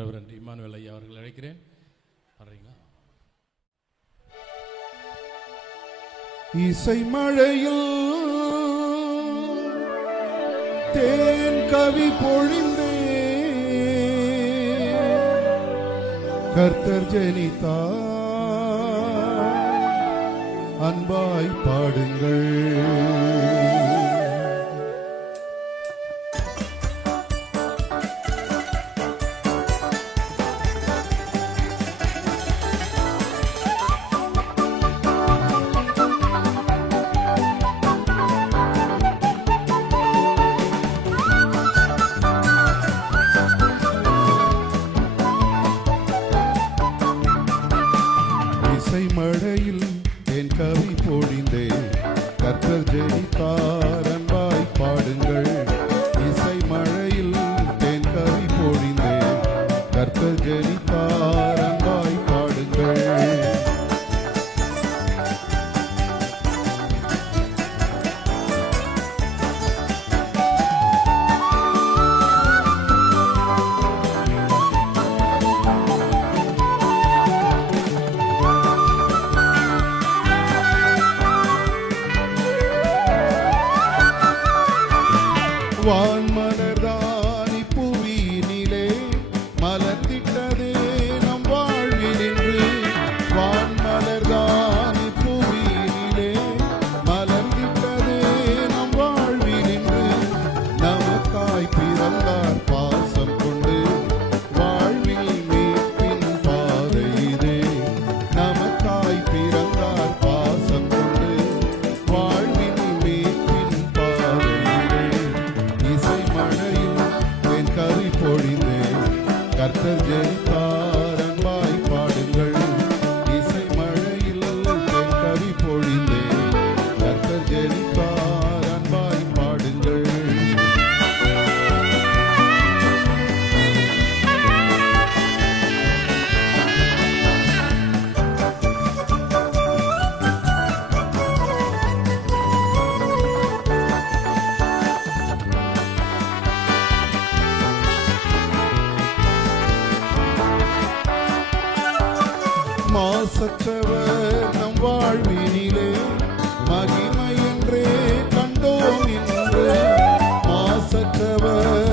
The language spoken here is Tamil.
ரெவரண்ட் இமானுவேல் ஐயா அவர்கள் அழைக்கிறேன். வர்றீங்களா இசை மழையில் தேன் கவி பொழிந்தே கர்த்தர் ஜெனிதா அன்பாய் பாடுங்கள். கவி பொழிந்தே. கர்த்தர் ஜெனித்தார் அன்பாய் பாடுங்கள். இசை மழையில் தேன் கவி பொழிந்தே. கர்த்தர் ஜெயித்தார் one. கர்த்தர் ஜெயித்தார் மாசற்றவர் நம் வாழ்வினிலே. மகிமை என்றே கண்டோம் இன்று. மாசற்றவர்